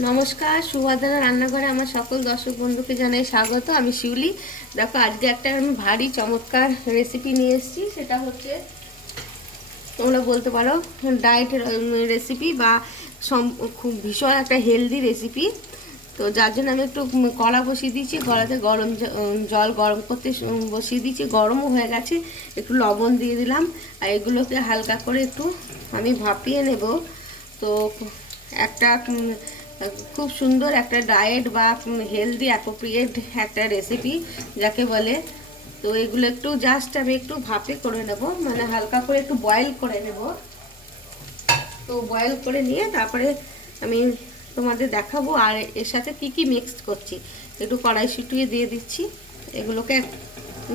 নমস্কার, সুভাদ্রা রান্নাঘরে আমার সকল দর্শক বন্ধুকে জানাই স্বাগত। আমি শিউলি। দেখো, আজকে একটা আমি ভারী চমৎকার রেসিপি নিয়ে এসেছি। সেটা হচ্ছে, তোমরা বলতে পারো ডায়েট রেসিপি বা খুব ভীষণ একটা হেলদি রেসিপি। তো যার জন্য আমি একটু কড়া বসিয়ে দিয়েছি, কড়াতে গরম জল গরম করতে বসিয়ে দিয়েছি, গরমও হয়ে গেছে। একটু লবণ দিয়ে দিলাম, আর এগুলোকে হালকা করে একটু আমি ভাপিয়ে নেব। তো একটা খুব সুন্দর একটা ডায়েট বা হেলদি অ্যাপ্রোপ্রিয়েট একটা রেসিপি যাকে বলে। তো এগুলো একটু জাস্ট আমি একটু ভাপে করে নেব, মানে হালকা করে একটু বয়েল করে নেব। তো বয়েল করে নিয়ে তারপরে আমি তোমাদের দেখাবো আর এর সাথে কি কি মিক্সড করছি। একটু কড়াইশুঁটি দিয়ে দিচ্ছি, এগুলোকে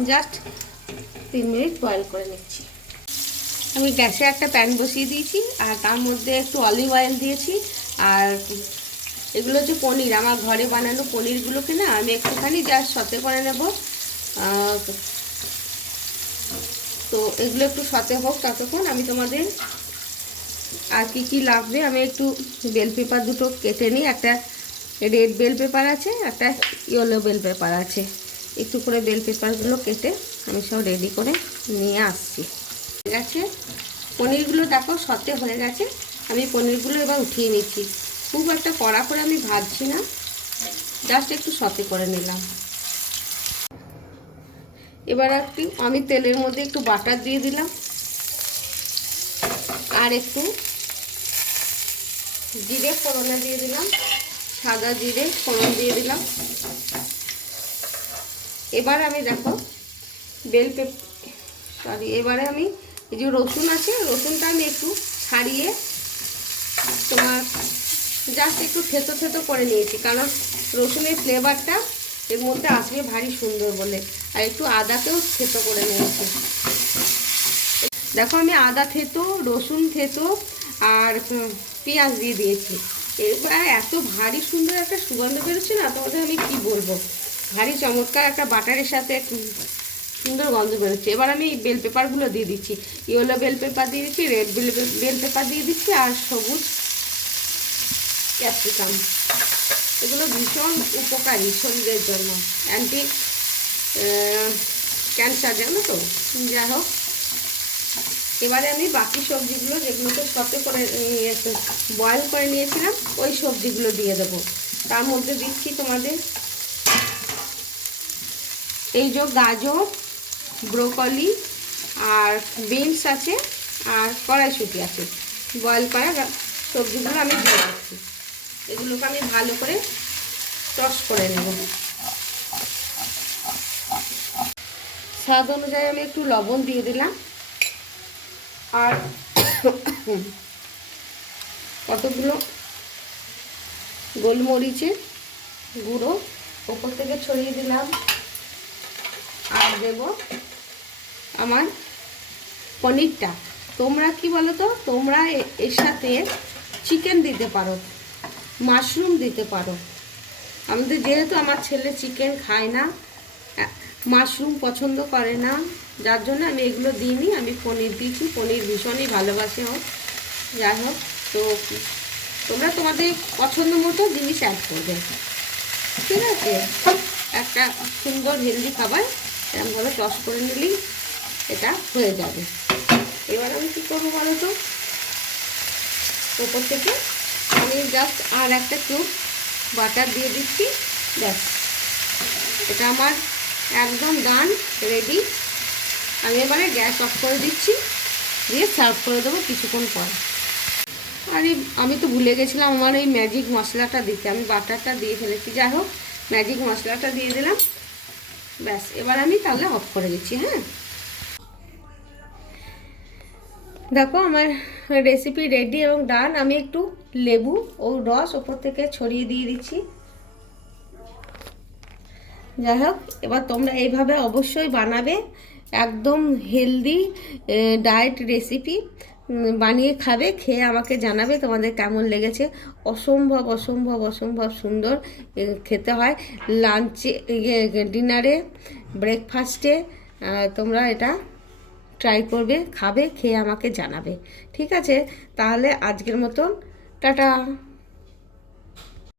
জাস্ট 3 মিনিট বয়েল করে নিচ্ছি। আমি গ্যাসে একটা প্যান বসিয়ে দিয়েছি, আর তার মধ্যে একটু অলিভ অয়েল দিয়েছি। আর এগুলো হচ্ছে পনির, আমার ঘরে বানানো পনিরগুলোকে না আমি একটুখানি জাস্ট সতে করে নেব। তো এগুলো একটু সতে হোক, ততক্ষণ আমি তোমাদের আর কি কি লাগবে আমি একটু বেল পেপার দুটো কেটে নিই। একটা রেড বেল পেপার আছে, একটা ইয়েলো বেল পেপার আছে। একটু করে বেল পেপারগুলো কেটে আমি সব রেডি করে নিয়ে আসছি। ঠিক আছে, পনিরগুলো দেখো সতে হয়ে গেছে। আমি পনিরগুলো এবার উঠিয়ে নিচ্ছি। খুব একটা কড়া করে আমি ভাজছি না, জাস্ট একটু সতে করে নিলাম। এবার আমি তেলের মধ্যে একটু বাটার দিয়ে দিলাম, আর একটু জিরে ফোড়নে দিয়ে দিলাম, সাদা জিরে ফোড়ন দিয়ে দিলাম। এবার আমি দেখো এবারে আমি এই যে রসুন আছে, রসুনটা আমি একটু ছাড়িয়ে তোমার জাস্ট একটু থেতো থেতো করে নিয়েছি, কারণ রসুনের ফ্লেভারটা এর মধ্যে আসবে ভারী সুন্দর বলে। আর একটু আদাকেও থেতো করে নিয়েছি। দেখো, আমি আদা থেতো, রসুন থেতো আর পেঁয়াজ দিয়ে দিয়েছি। এবার এত ভারী সুন্দর একটা সুগন্ধ বেরোচ্ছে না, তোমাদের আমি কি বলবো। ভারী চমৎকার একটা বাটারের সাথে সুন্দর গন্ধ বেরোচ্ছে। এবার আমি বেল পেপারগুলো দিয়ে দিচ্ছি। ইয়েলো বেল পেপার দিয়ে দিচ্ছি, রেড বেল পেপার দিয়ে দিচ্ছি, আর সবুজ ক্যাপসিকাম। এগুলো ভীষণ উপকারী শরীরের জন্য, অ্যান্টি ক্যান্সার, জানো তো। যাই হোক, এবারে আমি বাকি সবজিগুলো যেগুলোকে সতে করে বয়েল করে নিয়েছিলাম ওই সবজিগুলো দিয়ে দেবো। তার মধ্যে দিচ্ছি তোমাদের এই যে গাজর, ব্রোকলি আর বিনস আছে, আর কড়াইশুঁটি আছে। বয়েল করা সবজিগুলো আমি দিয়ে দিচ্ছি। এগুলোকে আমি ভালো করে টস করে নেব। স্বাদ অনুযায়ী আমি একটু লবণ দিয়ে দিলাম, আর কতগুলো গোলমরিচের গুঁড়ো ওপর থেকে ছড়িয়ে দিলাম। আর দেব আমার পনিরটা। তোমরা কি বলো তো, তোমরা এর সাথে চিকেন দিতে পারো, মাশরুম দিতে পারো। আমাদের যেহেতু আমার ছেলে চিকেন খায় না, মাশরুম পছন্দ করে না, যার জন্য আমি এগুলো দিইনি। আমি পনির দিয়েছি, পনির ভীষণই ভালোবাসে হোক। যাই হোক, তো তোমরা তোমাদের পছন্দ মতো জিনিস অ্যাড করবে। ঠিক আছে, একটা সুন্দর হেলদি খাবার এরকমভাবে টস করে নিলেই এটা হয়ে যাবে। এবার আমি কী করবো বলো তো, ওপর থেকে আমি জাস্ট আর একটা কিউব বাটার দিয়ে দিচ্ছি। ব্যাস, এটা আমার একদম ডান, রেডি। আমি এবারে গ্যাস অফ করে দিচ্ছি, দিয়ে সার্ভ করে দেবো কিছুক্ষণ পর। আরে আমি তো ভুলে গেছিলাম আমার এই ম্যাজিক মশলাটা দিতে, আমি বাটারটা দিয়ে ফেলেছি। যাই হোক, ম্যাজিক মশলাটা দিয়ে দিলাম। ব্যাস, এবার আমি তাহলে অফ করে দিচ্ছি। হ্যাঁ, দেখো আমার রেসিপি রেডি এবং ডান। আমি একটু লেবু ও রস ওপর থেকে ছড়িয়ে দিয়ে দিচ্ছি। যাই হোক, এবার তোমরা এইভাবে অবশ্যই বানাবে। একদম হেলদি ডায়েট রেসিপি বানিয়ে খাবে, খেয়ে আমাকে জানাবে তোমাদের কেমন লেগেছে। অসম্ভব অসম্ভব অসম্ভব সুন্দর খেতে হয়। লাঞ্চে, ডিনারে, ব্রেকফাস্টে তোমরা এটা ট্রাই করবে, খাবে, খেয়ে আমাকে জানাবে। ঠিক আছে, তাহলে আজকের মতন টাটা।